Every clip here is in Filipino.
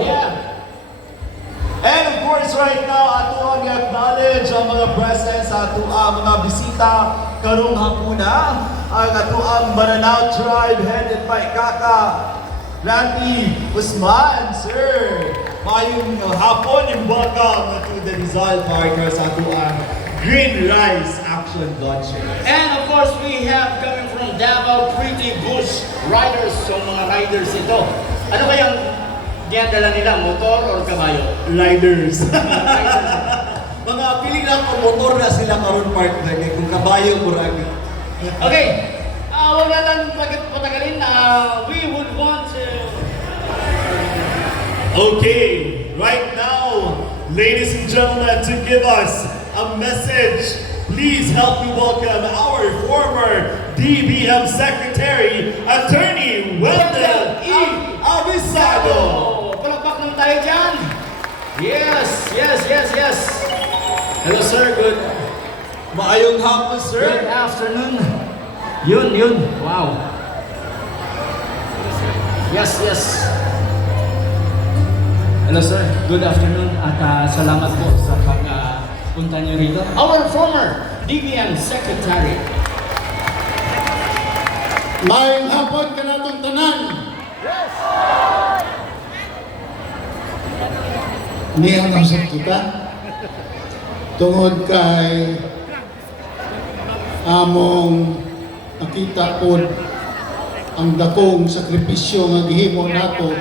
Yeah. And of course, right now, ato ang acknowledge ang mga presence sa ato ang mga bisita karong hapuna. Ang ato ang Maranao Tribe headed by Kaka Randy Guzman, sir. Mayong hapon and welcome to the Rizal Partners sa ato ang Green Rice Action Launcher. And of course, we have coming from Davao, Pretty Bush Riders. So mga riders ito. Ano kayang ginadala nila? Motor or kabayo? Riders. Mga piling lang kung motor na sila karon partner, kung kabayo murag. Okay. Huwag natin patagalin. We would want to... Okay, right now, ladies and gentlemen, to give us a message, please help me welcome our former DBM Secretary, Attorney Wendell E. Avisado. Palakpak naman tayo dyan. Yes. Hello sir, good Maayong hapon, sir. afternoon. Yun. Wow. Yes. Hello sir, good afternoon at salamat po sa pagpunta niyo rito. Our former DBM Secretary. Maayong hapon ka natong tanan. Niyang nasab kita tungod kay among nakita pod ang dakong sakripisyo nga gihimo nato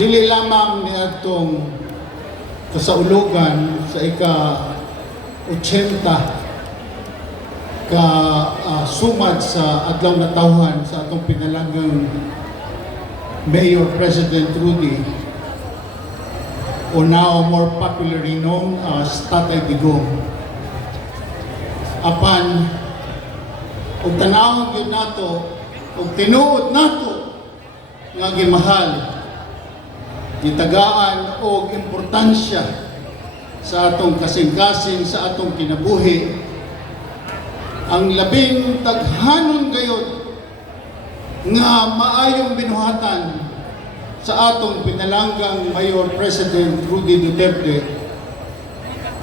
dili lamang niadtong kasaulugan sa ika-80 sumad sa adlaw na tawhan sa atong pinalanggang Mayor President Rudy, or now more popularly known as Tatay Digong. Apan ug tanawon gyud nato ug tinuod nato nga gimahal, gitagaan og importansya sa atong kasing-kasing sa atong kinabuhi ang labing taghanon gayud nga maayong binuhatan sa atong pinalanggang Mayor President Rudy Duterte.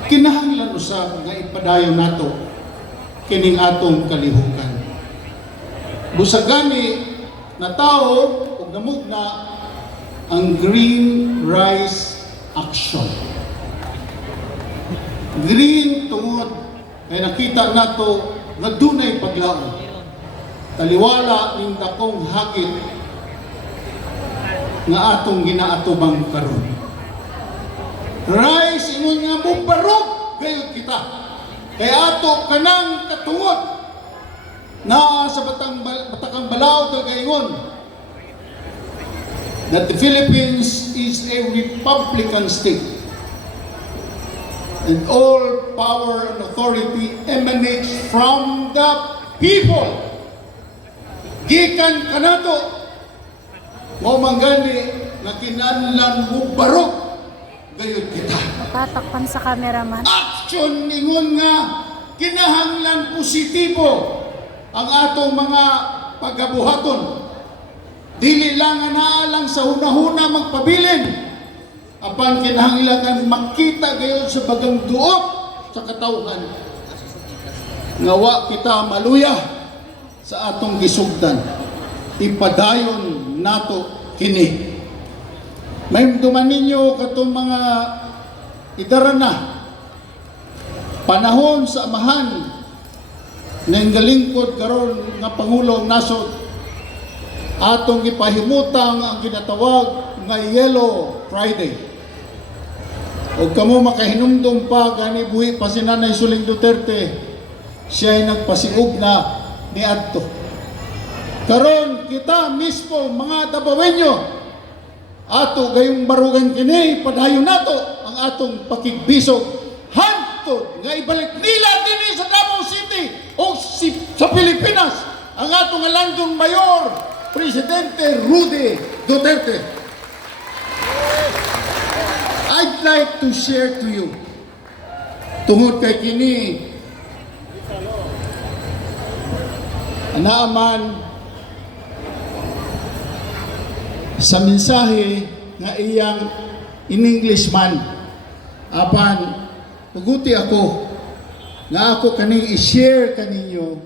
Kinahanglan usab nga ipadayon nato kining atong kalihukan. Busagani na tao ug namugna ang Green Rice Action. Green tungod ay nakita nato nga dunay paglaom. Taliwala ning dakong hagit nga atong ginaatubang karon. Rice ingon nga mubarog gayud kita. Kaya ato kanang katungod na sa batakang balaod kagaingon that the Philippines is a republican state and all power and authority emanates from the people. Gikan kanato mo manggani nga kinahanglan mo barok gayud kita. Tatakpan sa cameraman. Action ningon nga kinahanglan positibo ang atong mga pagabuhaton. Dili lang nga naalang sa hunahuna magpabilin. Apan kinahanglan makita gayud sa bagang duot sa katawhan. Ngawa kita maluya sa atong gisugdan. Ipadayon nato kini. May duman ninyo katong mga idarana panahon sa amahan ng galingkod karon nga pangulong nasod atong gipahimutang ang ginatawag nga Yellow Friday. O kamo makahinumdum pa gani buhi pa si Nanay Suling Duterte, siya ay nagpasiug na ni adto. Karon kita mismo mga Dabawenyo ato gayong barugan kini padayon nato ang atong pakigbisog hantod nga ibalik nila dinhi sa Davao City o sa Pilipinas ang atong landong mayor Presidente Rudy Duterte. I'd like to share to you tungod kay kini anaaman sa mensahe nga iyang in English man. Apan, tuguti ako nga ako kaning i-share kaninyo.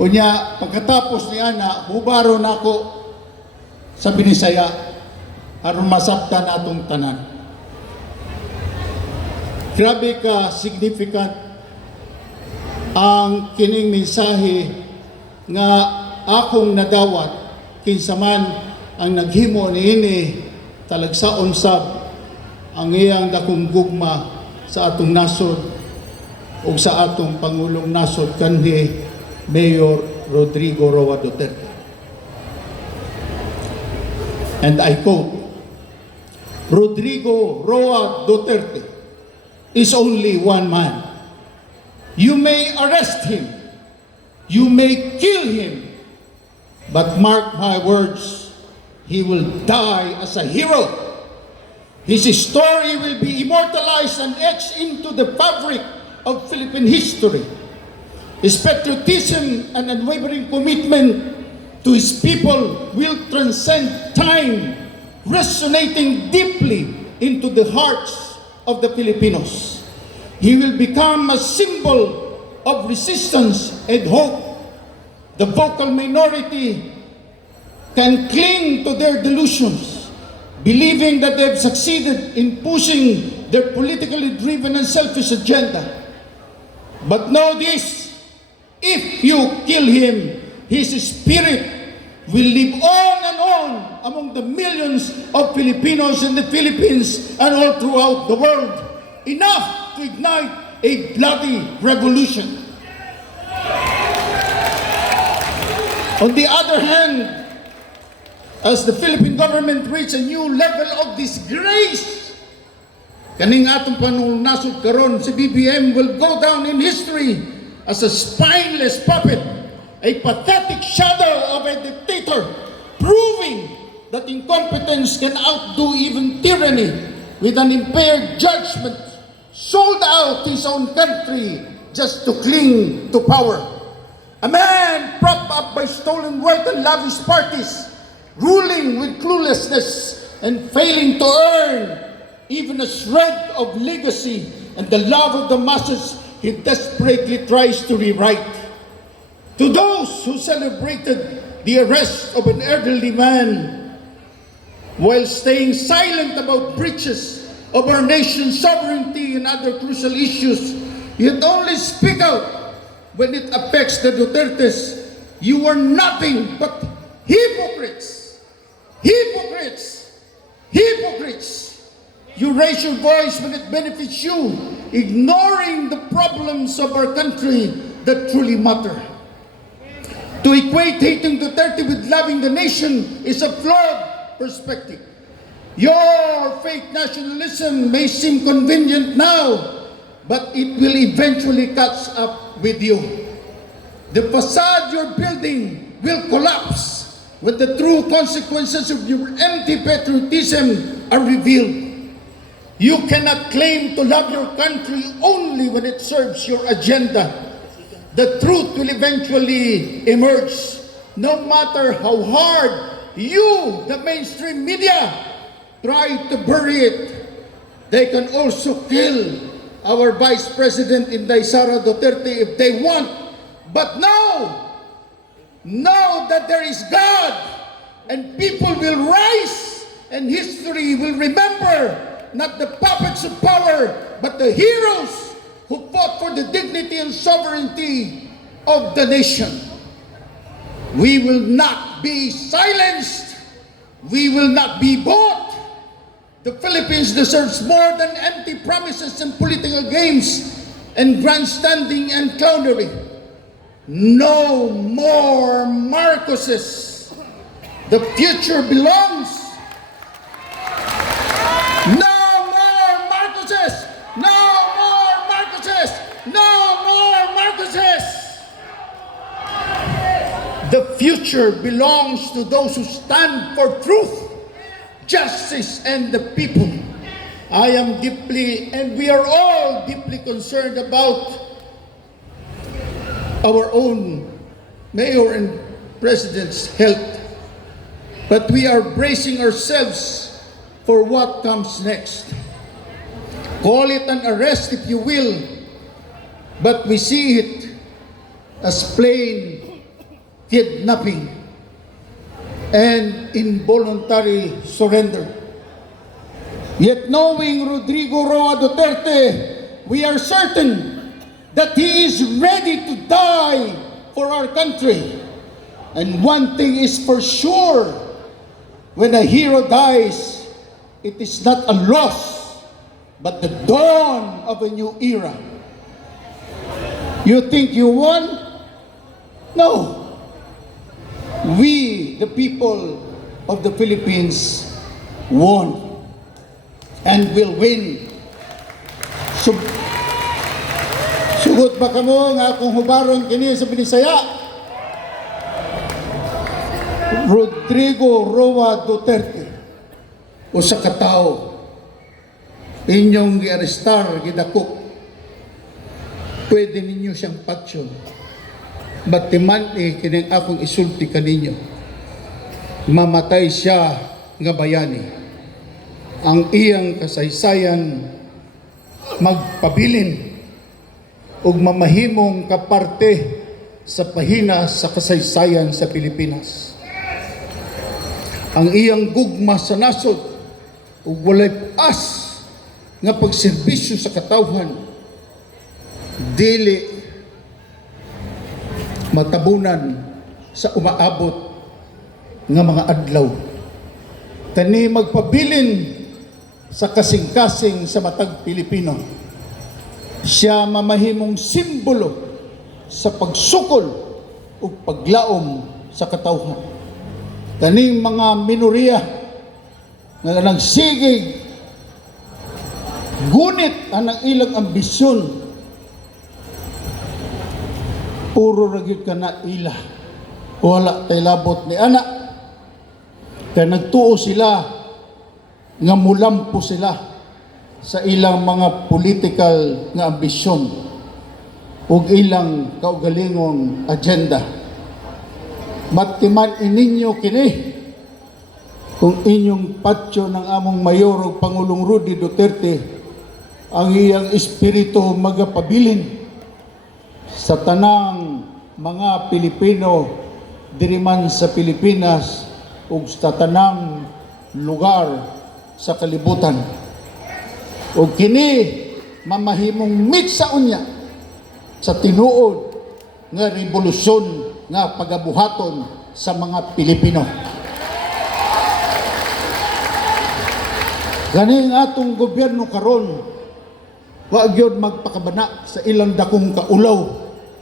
Unya, pagkatapos niya na, hubaro na ako sa Binisaya aron masabtan atong tanan. Grabe ka significant ang kining mensahe nga akong nadawat kinsa man ang naghimo niini talagsaon sab ang iyang dakong gugma sa atong nasod ug sa atong pangulong nasod kanhi Mayor Rodrigo Roa Duterte. And I quote, Rodrigo Roa Duterte is only one man. You may arrest him, you may kill him, but mark my words, he will die as a hero. His story will be immortalized and etched into the fabric of Philippine history. His patriotism and unwavering commitment to his people will transcend time, resonating deeply into the hearts of the Filipinos. He will become a symbol of resistance and hope. The vocal minority can cling to their delusions, believing that they've succeeded in pushing their politically driven and selfish agenda. But know this, if you kill him, his spirit will live on and on among the millions of Filipinos in the Philippines and all throughout the world, enough to ignite a bloody revolution. On the other hand, as the Philippine government reach a new level of disgrace, kaning atong panulong nasod karon, si BBM will go down in history as a spineless puppet, a pathetic shadow of a dictator, proving that incompetence can outdo even tyranny, with an impaired judgment, sold out his own country just to cling to power. A man propped up by stolen wealth and lavish parties, ruling with cluelessness and failing to earn even a shred of legacy and the love of the masses he desperately tries to rewrite. To those who celebrated the arrest of an elderly man while staying silent about breaches of our nation's sovereignty and other crucial issues, yet only speak out when it affects the Dutertes, you are nothing but hypocrites. Hypocrites! Hypocrites! You raise your voice when it benefits you, ignoring the problems of our country that truly matter. To equate hating Duterte with loving the nation is a flawed perspective. Your fake nationalism may seem convenient now, but it will eventually catch up with you. The facade you're building will collapse when the true consequences of your empty patriotism are revealed. You cannot claim to love your country only when it serves your agenda. The truth will eventually emerge, no matter how hard you, the mainstream media, try to bury it. They can also kill our Vice President Inday Sara Duterte if they want. But know that there is God, and people will rise, and history will remember not the puppets of power, but the heroes who fought for the dignity and sovereignty of the nation. We will not be silenced. We will not be bought. The Philippines deserves more than empty promises and political games and grandstanding and clownery. No more Marcoses. The future belongs. No more Marcoses. No more Marcoses. No more Marcoses. The future belongs to those who stand for truth, justice, and the people. I am deeply, and we are all deeply concerned about our own mayor and president's health. But we are bracing ourselves for what comes next. Call it an arrest if you will, but we see it as plain kidnapping and involuntary surrender. Yet knowing Rodrigo Roa Duterte, we are certain that he is ready to die for our country. And one thing is for sure, when a hero dies, it is not a loss, but the dawn of a new era. You think you won? No. We, the people of the Philippines, won and will win. Sugot ba kamo nga akong hubaron kini sa Binisaya? Rodrigo Roa Duterte, usa ka tawo inyong giarestar, gidakop. Pwede ninyo siyang patsyon. Batiman kining akong isulti kaninyo. Mamatay siya nga bayani. Ang iyang kasaysayan magpabilin ug mamahimong kaparte sa pahina sa kasaysayan sa Pilipinas. Ang iyang gugma sa nasod ug walay pas nga pagserbisyo sa katawhan dili matabunan sa umaabot nga mga adlaw. Kani magpabilin sa kasing-kasing sa matag Pilipino. Siya mamahimong simbolo sa pagsukol o paglaom sa katawhan. Kaning mga minoriya nga nagsigig gunit ang ilang ambisyon, puro ragyod ka na ila. Wala tay labot ni anak. Kaya nagtuo sila nga mulampo sila sa ilang mga political nga ambisyon ug ilang kaugalingong agenda. Matiman ininyo kini kung inyong patyo ng among mayor ug Pangulong Rudy Duterte ang iyang espiritu magapabilin sa tanang mga Pilipino diri man sa Pilipinas ug sa tanang lugar sa kalibutan. Ug kini mamahimong mitsa unya sa tinuod nga revolusyon nga pagabuhaton sa mga Pilipino. Ganing atong gobyerno karon wa gyud magpakabana sa ilang dakong kaulaw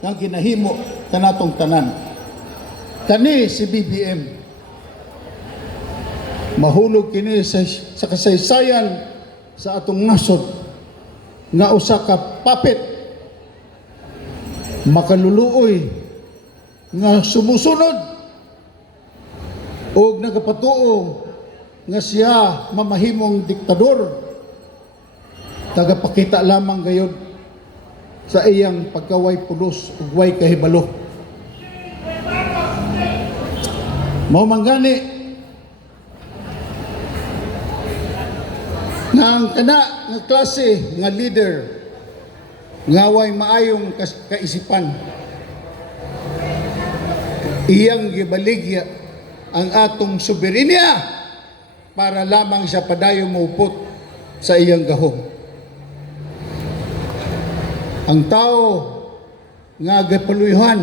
nga ginahimo kanatong tanan. Kani si BBM mahulog kini sa kasaysayan sa atong nasod nga usa ka puppet makaluluoy nga sumusunod o nagapatuo nga siya mamahimong diktador, tagapakita lamang gayud sa iyang pagkaway pulos ug way kahibalo. Mao man gani nga ang kana nga klase nga leader nga way maayong kaisipan, iyang gibaligya ang atong soberenya para lamang siya padayon maupot sa iyang gahom. Ang tao nga gapaluyhan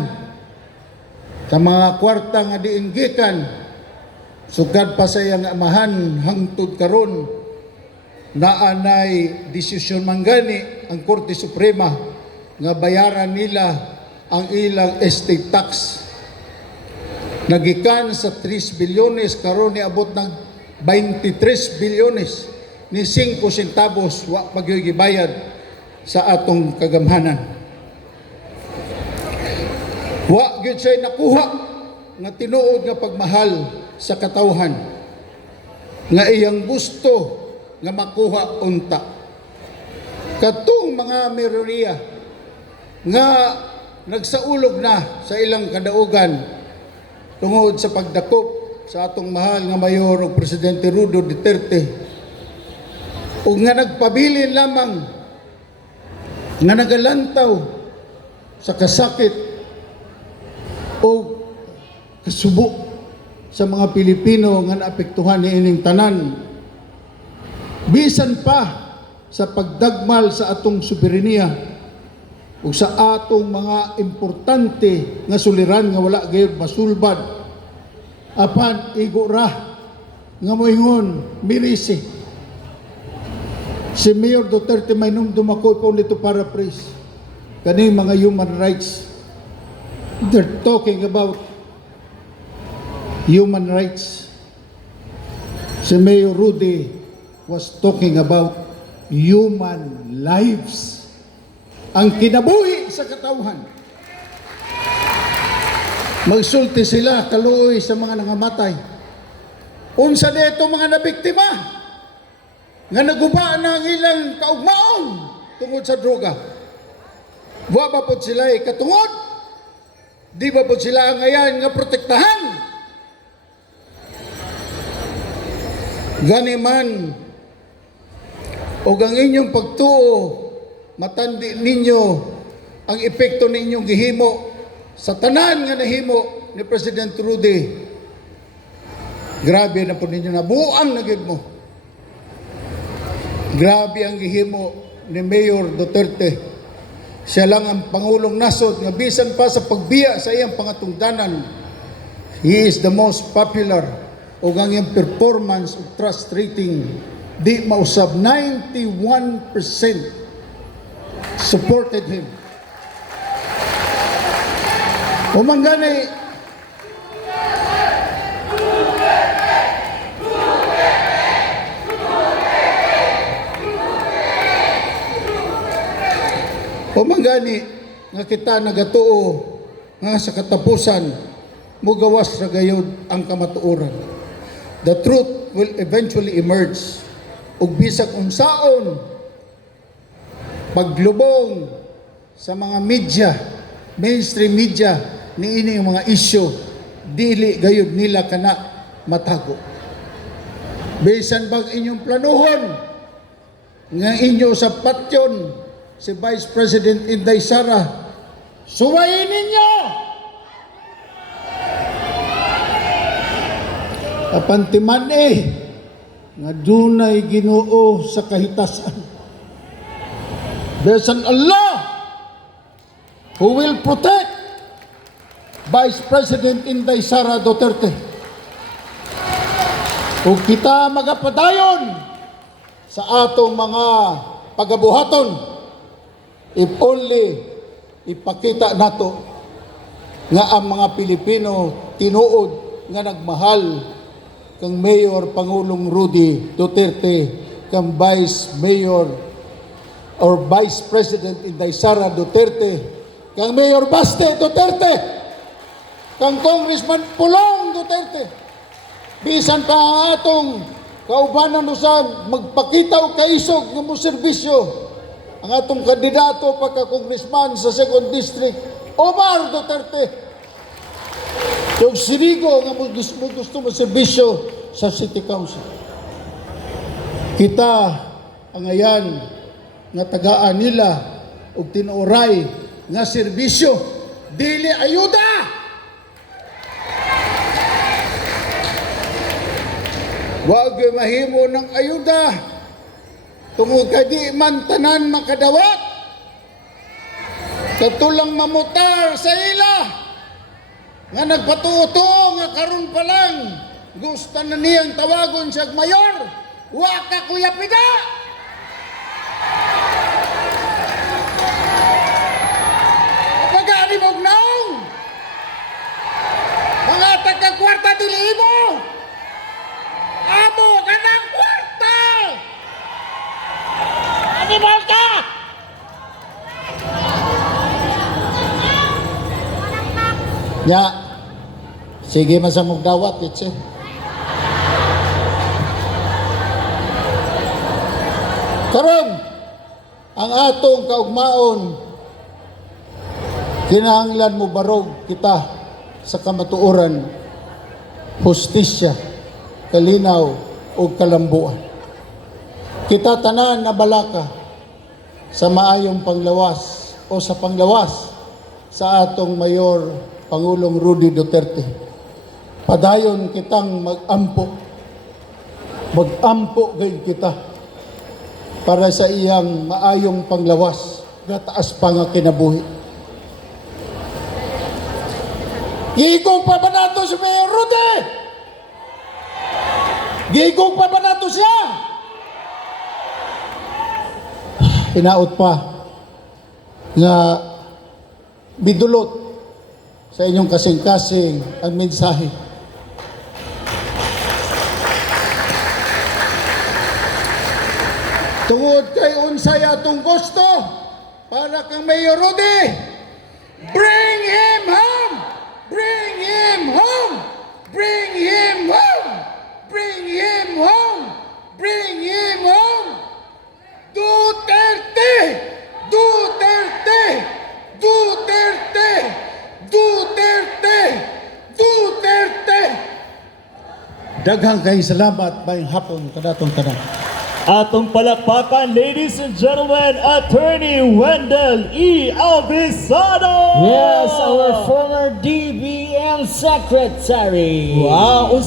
sa mga kwarta nga diin gikan sugad pa sa iyang amahan hangtod karon naanay desisyon manggani ang Korte Suprema nga bayaran nila ang ilang estate tax. Nagikan sa 3 bilyones karon niabot ng 23 bilyones ni 5 centavos wa paggibayad sa atong kagamhanan. Wa gyud siya nakuha nga tinuod nga pagmahal sa katawhan nga iyang gusto nga makuha unta. Katong mga minoriya nga nagsaulog na sa ilang kadaugan tungod sa pagdakop sa atong mahal nga mayor ug Presidente Rudy Duterte o nga nagpabilin lamang nga nagalantaw sa kasakit o kasubo sa mga Pilipino nga naapektuhan ni ining tanan, bisan pa sa pagdagmal sa atong soberenya o sa atong mga importante nga suliran nga wala gayud masulbad, apan igo ra nga moingon mirisi si Mayor Duterte may numdum ako po nito para praise kaning mga human rights. They're talking about human rights. Si Mayor Rudy was talking about human lives, ang kinabuhi sa katawhan. Magsulti sila kaluoy sa mga nangamatay. Unsa dito mga nabiktima nga naguba na ang ilang kaugmaon tungod sa droga. Wa ba po sila katungod? Di ba po sila ngayon nga protektahan? Ganiman o ang inyong pagtuo, matandi ninyo ang epekto ninyong gihimo sa tanan nga nahimo ni President Rudy. Grabe na po ninyo, nabuang na gid mo. Grabe ang gihimo ni Mayor Duterte. Siya lang ang Pangulong Nasod nga bisan pa sa pagbiya sa iyang pangatungdanan, he is the most popular o ang iyang performance of trust rating di mausab 91% supported him. O manggani nga kita nagatuo nga sa katapusan mugawas ra gayud ang kamatuoran. The truth will eventually emerge ug bisag unsaon paglubong sa mga media, mainstream media niini mga isyu, dili gayud nila kana matago. Bisan bang inyong planuhon nga inyo sa patyon si Vice President Inday Sara, suwayin ninyo! Kapantiman nga dunay Ginoo sa kahitasan. There's an Allah who will protect Vice President Inday Sara Duterte. Kung kita magapadayon sa atong mga pagabuhaton, if only ipakita nato nga ang mga Pilipino tinuod nga nagmahal kang Mayor Pangulong Rudy Duterte, kang Vice Mayor or Vice President Inday Sara Duterte, kang Mayor Baste Duterte, kang Congressman Pulong Duterte, bisan pa ang atong kaubanan usab magpakita og kaisog nga mo serbisyo ang atong kandidato pagka-congressman sa 2nd District, Omar Duterte. Yung sinigo nga gusto mo serbisyo sa City Council. Kita ang ayan nga tagaan nila og tinuray nga serbisyo, dili ayuda. Wag mahimo ng ayuda tungod kay di man tanan makadawat, katulang mamutar sa ila nga nagpatuto nga karon pa lang gusto na niyang tawagon siya mayor, wa ka Kuya Pida. Pagani mo naong mga taga-kwarta dili mo amo ka ng kwarta. Animal ka! Ya, sige masamog dawat, itse. Karon, ang atong kaugmaon, kinahanglan mo barog kita sa kamatuoran, hustisya, kalinaw o kalambuan. kita tanan na balaka sa maayong panglawas o sa panglawas sa atong Mayor Pangulong Rudy Duterte. Padayon kitang mag-ampo gayud kita para sa iyang maayong panglawas gataas pa nga kinabuhi. Giigong pa ba nato si Mayor Rudy? Giigong pa ba nato siya? Hinaot pa nga bidulot sa inyong kasing-kasing ang mensahe. Tungod kay unsay atong gusto para kang Mayor Rudy, bring him home! Bring him home! Bring him home! Bring him home! Bring him home! Duterte! Duterte! Duterte! Duterte! Duterte! Daghang kay salamat may hapon kanatong tanan. Atong palakpakan, ladies and gentlemen, Attorney Wendell E. Alvisado! Yes, our former DBM Secretary. Wow!